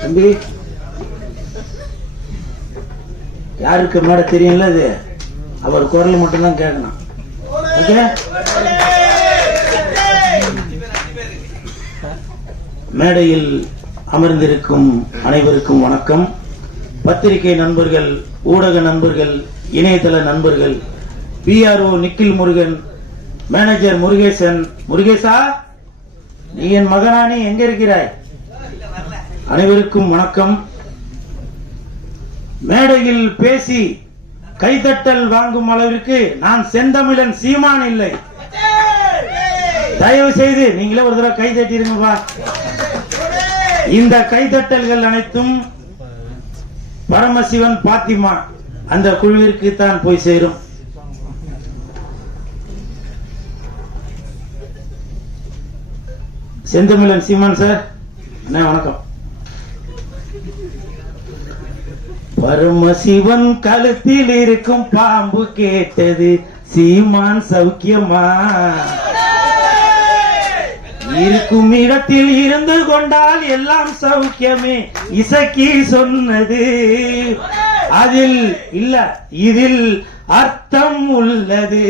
தம்பி யாருக்கு மேட தெரியும்ல, அது அவர் குரல் மட்டும்தான் கேட்கணும். ஓகே, மேடையில் அமர்ந்திருக்கும் அனைவருக்கும் வணக்கம். பத்திரிகை நண்பர்கள், ஊடக நண்பர்கள், இணையதள நண்பர்கள், PRO நிக்கில் முருகன், மேனேஜர் முருகேசன். முருகேசா, நீ என் மகனானி, எங்க இருக்கிறாய்? அனைவருக்கும் வணக்கம். மேடையில் பேசி கைதட்டல் வாங்கும் அளவிற்கு நான் செந்தமிழன் சீமான் இல்லை. தயவு செய்து நீங்களே ஒரு தடவை கை தட்டிருங்கப்பா. இந்த கைதட்டல்கள் அனைத்தும் பரமசிவன் பாத்திமா அந்த குழுவிற்கு தான் போய் சேரும். செந்தமிழன் சீமான் சார், வணக்கம். பரமசிவன் கழுத்தில் இருக்கும் பாம்பு கேட்டது, சீமான் சௌக்கியமா? இருக்கும் இடத்தில் இருந்து கொண்டால் எல்லாம் சௌக்கியமே, இசக்கி சொன்னது. அதில் இல்ல, இதில் அர்த்தம் உள்ளது.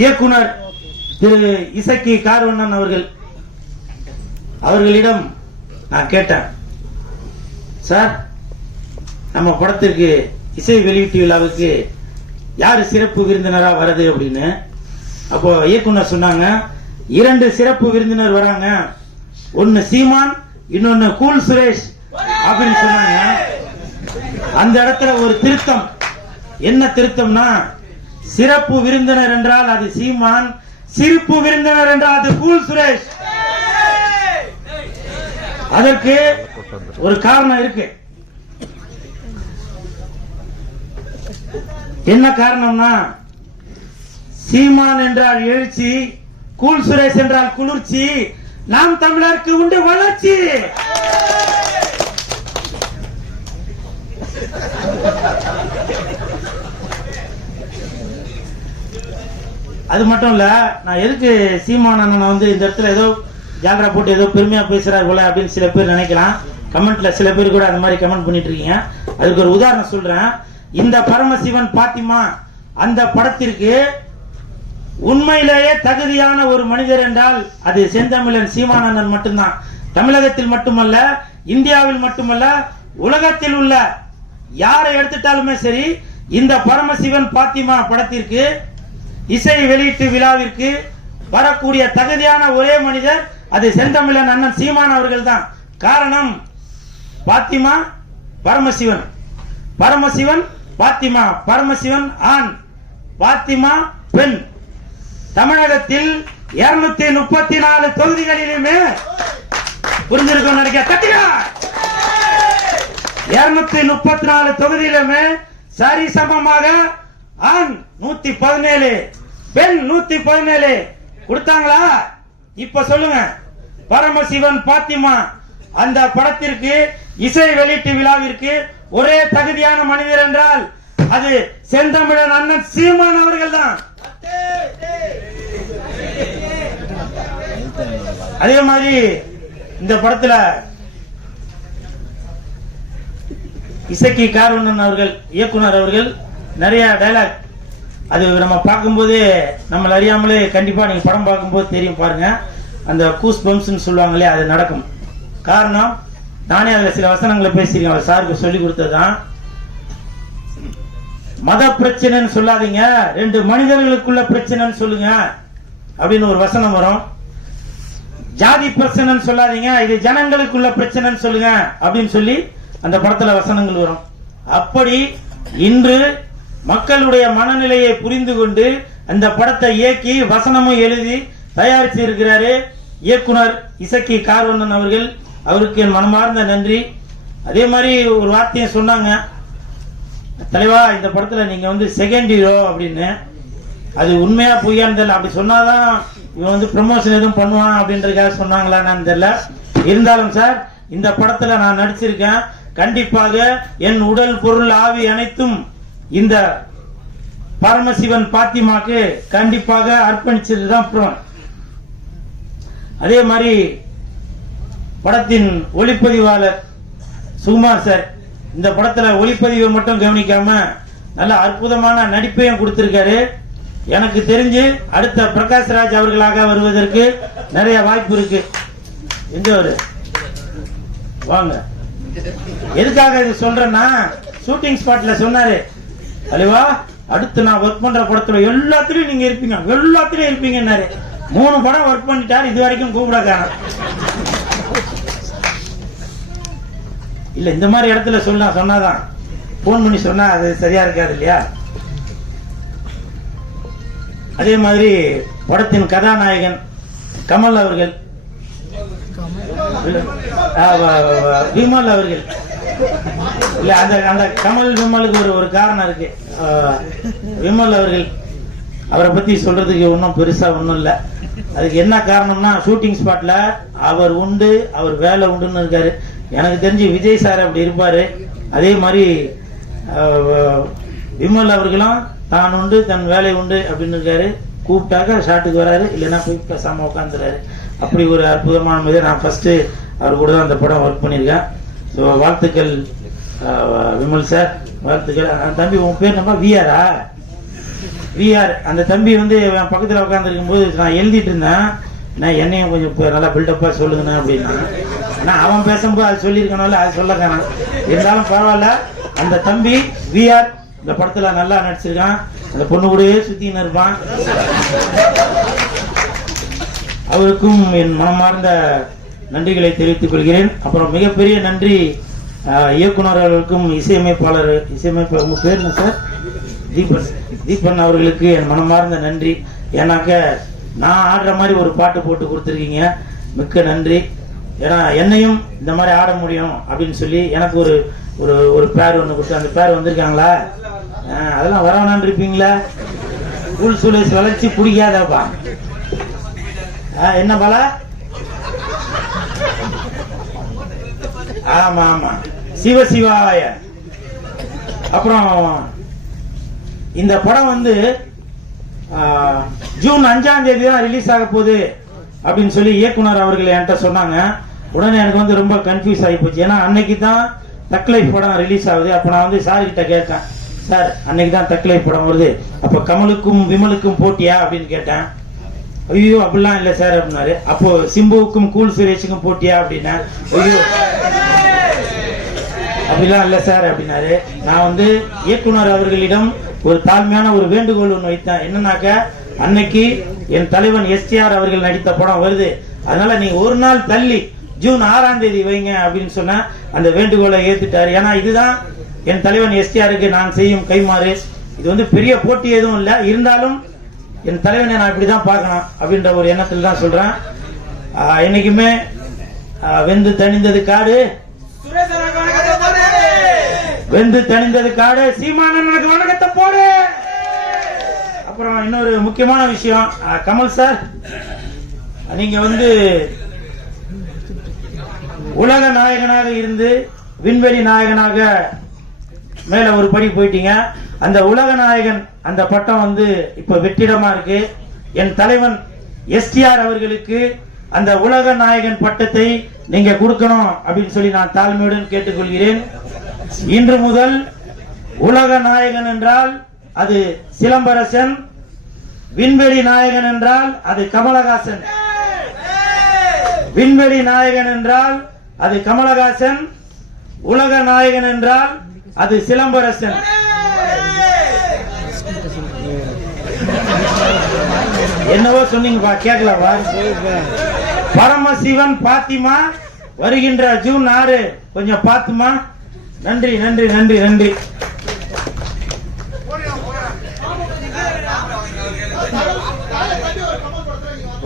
இயக்குனர் திரு இசக்கி கார்வண்ணன் அவர்களிடம் நான் கேட்டேன், சார் நம்ம படத்திற்கு இசை வெளியீட்டு விழாவுக்கு யாரு சிறப்பு விருந்தினரா வருது அப்படின்னு. அப்போ இயக்குனர் சொன்னாங்க, 2 சிறப்பு விருந்தினர் வராங்க, ஒன்னு சீமான், இன்னொன்னு கூல் சுரேஷ் அப்படின்னு சொன்னாங்க. அந்த இடத்துல ஒரு திருத்தம். என்ன திருத்தம்னா, சிறப்பு விருந்தினர் என்றால் அது சீமான், சிரிப்பு விருந்தினர் என்றால் அது கூல் சுரேஷ். அதற்கு ஒரு காரணம் இருக்கு. என்ன காரணம்னா, சீமான் என்றால் எழுச்சி, கூல் சுரேஷ் என்றால் குளிர்ச்சி, நாம் தமிழருக்கு உண்டு வளர்ச்சி. அது மட்டும் இல்ல, நான் எதுக்கு சீமான் அண்ணனை வந்து இந்த இடத்துல ஏதோ ஜாகரா போட்டு ஏதோ பெருமையா பேசுறாரு போல அப்படின்னு சில பேர் நினைக்கலாம். கமெண்ட்ல சில பேர் கூட அந்த மாதிரி கமெண்ட் பண்ணிட்டு இருக்கீங்க. அதுக்கு ஒரு உதாரணம் சொல்றேன். இந்த பரமசிவன் பாத்திமா அந்த படத்திற்கு உண்மையிலேயே தகுதியான ஒரு மனிதர் என்றால் அது செந்தமிழன் சீமானந்தன் மட்டும்தான். தமிழகத்தில் மட்டுமல்ல, இந்தியாவில் மட்டுமல்ல, உலகத்தில் உள்ள யாரை எடுத்துட்டாலுமே சரி, இந்த பரமசிவன் பாத்திமா படத்திற்கு இசை வெளியீட்டு விழாவிற்கு வரக்கூடிய தகுதியான ஒரே மனிதர் அது செந்தமிழன் அண்ணன் சீமான் அவர்கள் தான். காரணம், பாத்திமா பரமசிவன், பரமசிவன் பாத்திமா, பரமசிவன் ஆண், பாத்திமா பெண். தமிழகத்தில் 234 தொகுதிகளிலுமே புரிஞ்சிருக்கும் நினைக்க, 234 தொகுதியிலுமே சரி சமமாக ஆண் 117, பெண் 117 கொடுத்தாங்களா? இப்ப சொல்லுங்க, பரமசிவன் பாத்திமா அந்த படத்திற்கு இசை வெளியீட்டு விழாவிற்கு ஒரே தகுதியான மனிதர் என்றால் அது செந்தமிழன் அண்ணன் சீமான் அவர்கள் தான். அதே மாதிரி இந்த படத்துல இசக்கி கார்வண்ணன் அவர்கள், இயக்குனர் அவர்கள் நிறைய டைலாக், அது நம்ம பார்க்கும்போது நம்ம அறியாமலே கண்டிப்பா நீங்க படம் பார்க்கும்போது தெரியும் பாருங்க, அந்த கூஸ் பம்ப்ஸ் சொல்லுவாங்களே, அது நடக்கும். காரணம், நானே அதுல சில வசனங்களை பேசியிருக்கேன், சாருக்கு சொல்லி கொடுத்ததுதான். மத பிரச்சனைன்னு சொல்லாதீங்க, 2 மனிதர்களுக்குள்ள பிரச்சனைன்னு சொல்லுங்க அப்படின்னு ஒரு வசனம் வரும். ஜாதி பிரச்சனைன்னு சொல்லாதீங்க, இது ஜனங்களுக்குள்ள பிரச்சனைன்னு சொல்லுங்க அப்படின்னு சொல்லி அந்த படத்துல வசனங்கள் வரும். அப்படி இன்று மக்களுடைய மனநிலையை புரிந்து கொண்டு அந்த படத்தை இயக்கி வசனமும் எழுதி தயாரித்து இருக்கிறாரு இயக்குனர் இசக்கி கார்வண்ணன் அவர்கள். அவருக்கு என் மனமார்ந்த நன்றி. அதே மாதிரி ஒரு வார்த்தையை சொன்னாங்க, தலைவா இந்த படத்துல நீங்க வந்து செகண்ட் ஹீரோ அப்படின்னு. அது உண்மையா பொய்யான்னு தெரியல. அப்படி சொன்னாதான் இவன் வந்து ப்ரமோஷன் எதுவும் பண்ணுவான் அப்படின்றதுக்காக சொன்னாங்களான்னு தெரியல. இருந்தாலும் சார், இந்த படத்துல நான் நடிச்சிருக்கேன். கண்டிப்பாக என் உடல் பொருள் ஆவி அனைத்தும் இந்த பரமசிவன் பாத்திமாக்கு கண்டிப்பாக அர்ப்பணிச்சதுதான். அதே மாதிரி படத்தின் ஒளிப்பதிவாளர் சுகுமார் சார் இந்த படத்துல ஒளிப்பதிவை மட்டும் கவனிக்காம நல்ல அற்புதமான நடிப்பையும் கொடுத்திருக்காரு. எனக்கு தெரிஞ்சு அடுத்த பிரகாஷ்ராஜ் அவர்களாக வருவதற்கு நிறைய வாய்ப்பு இருக்கு. எங்க அவரு வாங்க. எதுக்காக இது சொல்றேன்னா, ஷூட்டிங் ஸ்பாட்ல சொன்னாரு, அலிவா அடுத்து நான் ஒர்க் பண்ற படத்துல எல்லாத்துலயும் நீங்க இருப்பீங்க, எல்லாத்துலயும் இருப்பீங்கன்னாரு. 3 படம் ஒர்க் பண்ணிட்டாரு, இது வரைக்கும் கூப்பிடக்கான இல்ல. இந்த மாதிரி இடத்துல சொன்னாதான், போன் பண்ணி சொன்னா அது சரியா இருக்காது இல்லையா. அதே மாதிரி படத்தின் கதாநாயகன் கமல் அவர்கள், விமல் அவர்கள் இல்ல, அந்த கமல் விமலுக்கு ஒரு காரணம் இருக்கு. விமல் அவர்கள், அவரை பத்தி சொல்றதுக்கு ஒன்றும் பெருசா ஒன்றும் இல்லை. அதுக்கு என்ன காரணம்னா, ஷூட்டிங் ஸ்பாட்ல அவர் உண்டு, அவர் வேலை உண்டுன்னு இருக்காரு. எனக்கு தெரிஞ்சு விஜய் சார் அப்படி இருப்பாரு. அதே மாதிரி விமல் அவர்களும் தான் உண்டு, தன் வேலை உண்டு அப்படின்னு இருக்காரு. கூப்பிட்டாக்க ஷாட்டுக்கு வராரு, இல்லைன்னா போய் பேசாம உட்காந்துறாரு. அப்படி ஒரு அற்புதமான முறை. நான் ஃபர்ஸ்ட் அவர் கூட தான் அந்த படம் ஒர்க் பண்ணியிருக்கேன். ஸோ வாழ்த்துக்கள் விமல் சார், வாழ்த்துக்கள். அந்த தம்பி உன் பேர் நம்ம விஆரா? விஆர். அந்த தம்பி வந்து என் பக்கத்தில் உட்காந்துருக்கும் போது நான் எழுதிட்டு இருந்தேன், நான் என்னையும் கொஞ்சம் நல்லா பில்டப்பா சொல்லுங்கண்ணா அப்படின்னா. ஆனால் அவன் பேசும்போது அது சொல்லியிருக்கனால அது சொல்லக்கான, இருந்தாலும் பரவாயில்ல. அந்த தம்பி விஆர் இந்த படத்துல நல்லா நடிச்சிருக்கான். அந்த பொண்ணு கூடயே சுத்தின்னு இருப்பான். அவருக்கும் என் மனமார்ந்த நன்றிகளை தெரிவித்துக் கொள்கிறேன். அப்புறம் மிகப்பெரிய நன்றி இயக்குனர் அவர்களுக்கும் இசையமைப்பாளர், உங்க பேர் என்ன சார்? தீபன் அவர்களுக்கு என் மனமார்ந்த நன்றி. ஏன்னாக்க நான் ஆடுற மாதிரி ஒரு பாட்டு போட்டு கொடுத்துருக்கீங்க, மிக்க நன்றி. ஏன்னா என்னையும் இந்த மாதிரி ஆட முடியும் அப்படின்னு சொல்லி எனக்கு ஒரு ஒரு ஒரு பேர் ஒன்று கொடுத்து, அந்த பேர் வந்திருக்காங்களா? அதெல்லாம் வரவேணான்னு இருப்பீங்களா? உள் சுழேஷ் வளர்ச்சி பிடிக்காதப்பா. என்ன பல? ஆமா ஆமா, சிவசிவாய. அப்புறம் இந்த படம் வந்து ஜூன் 5ஆம் தேதி தான் ரிலீஸ் ஆக போகுது அப்படின்னு சொல்லி இயக்குனர் அவர்கள் என்கிட்ட சொன்னாங்க. உடனே எனக்கு வந்து ரொம்ப கன்ஃபியூஸ் ஆகி போச்சு. ஏன்னா அன்னைக்கு தான் தக்லைஃப் படம் ரிலீஸ் ஆகுது. அப்ப நான் வந்து சார் கிட்ட கேட்டேன், சார் அன்னைக்கு தான் தக்லைஃப் படம் வருது, அப்ப கமலுக்கும் விமலுக்கும் போட்டியா அப்படின்னு கேட்டேன். ஐயோ அப்படிலாம் இல்லை சார் அப்படின்னாரு. அப்போ சிம்புவுக்கும் கூல் சுரேஷுக்கும் போட்டியா அப்படின்னா, ஐயோ அப்படிலாம் இல்லை சார் அப்படின்னாரு. நான் வந்து இயக்குனர் அவர்களிடம் ஒரு தாழ்மையான ஒரு வேண்டுகோள் ஒன்று வைத்தேன். என்னன்னாக்க, அன்னைக்கு என் தலைவன் எஸ்டிஆர் அவர்கள் நடித்த படம் வருது, அதனால நீங்க ஒரு நாள் தள்ளி ஜூன் 6ஆம் தேதி வைங்க அப்படின்னு சொன்ன அந்த வேண்டுகோளை ஏத்துட்டாரு. ஏன்னா இதுதான் என் தலைவன் எஸ்டிஆருக்கு நான் செய்யும் கைமாறு. இது வந்து பெரிய போட்டி எதுவும் இல்லை, இருந்தாலும் என் தலைவனை நான் இப்படிதான் பார்க்கணும் அப்படின்ற ஒரு எண்ணத்தில் தான் சொல்றேன். என்னைக்குமே வெந்து தணிந்தது காடு, வெந்து தணிந்தது காடு, சீமானனுக்கு வணக்கத்தை போடு. அப்புறம் இன்னொரு முக்கியமான விஷயம், கமல் சார், நீங்க வந்து உலக நாயகனாக இருந்து விண்வெளி நாயகனாக மேல ஒரு படி போயிட்டீங்க. அந்த உலக நாயகன் அந்த பட்டம் வந்து இப்ப வெற்றிடமா இருக்கு. என் தலைவன் எஸ்டிஆர் அவர்களுக்கு அந்த உலக நாயகன் பட்டத்தை நீங்க கொடுக்கணும் அப்படின்னு சொல்லி நான் தாழ்மையுடன் கேட்டுக்கொள்கிறேன். இன்று முதல் உலக நாயகன் என்றால் அது சிலம்பரசன், விண்வெளி நாயகன் என்றால் அது கமலஹாசன். விண்வெளி நாயகன் என்றால் அது கமலஹாசன், உலக நாயகன் என்றால் அது சிலம்பரசன். என்னவோ சொன்னீங்கப்பா, கேட்கலவா? பரமசிவன் பாத்திமா வருகின்ற ஜூன் 6 கொஞ்சம் பாத்துமா. நன்றி நன்றி நன்றி நன்றி.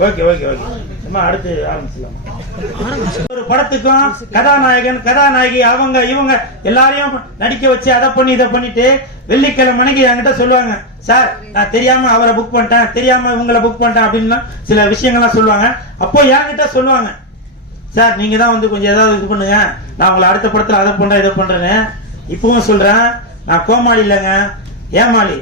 ஓகே ஓகே ஓகே, அடுத்து ஆரம்பிச்சலாம். ஒரு படத்துக்கும் கதாநாயகி அவங்க இவங்க எல்லாரையும் நடிக்க வச்சு அதை பண்ணி இதை பண்ணிட்டு வெள்ளிக்கிழமை மணிக்கு என்கிட்ட சொல்லுவாங்க, சார் நான் தெரியாம அவரை புக் பண்ணிட்டேன், தெரியாம இவங்களை புக் பண்ணிட்டேன் அப்படின்னு சில விஷயங்கள்லாம் சொல்லுவாங்க. அப்போ என்கிட்ட சொல்லுவாங்க, சார் நீங்க தான் வந்து கொஞ்சம் ஏதாவது இது பண்ணுங்க, நான் உங்களை அடுத்த படத்துல அதை பண்றேன் இதை பண்றேன்னு. இப்பவும் சொல்றேன், நான் கோமாளி இல்லைங்க, ஏமாளி.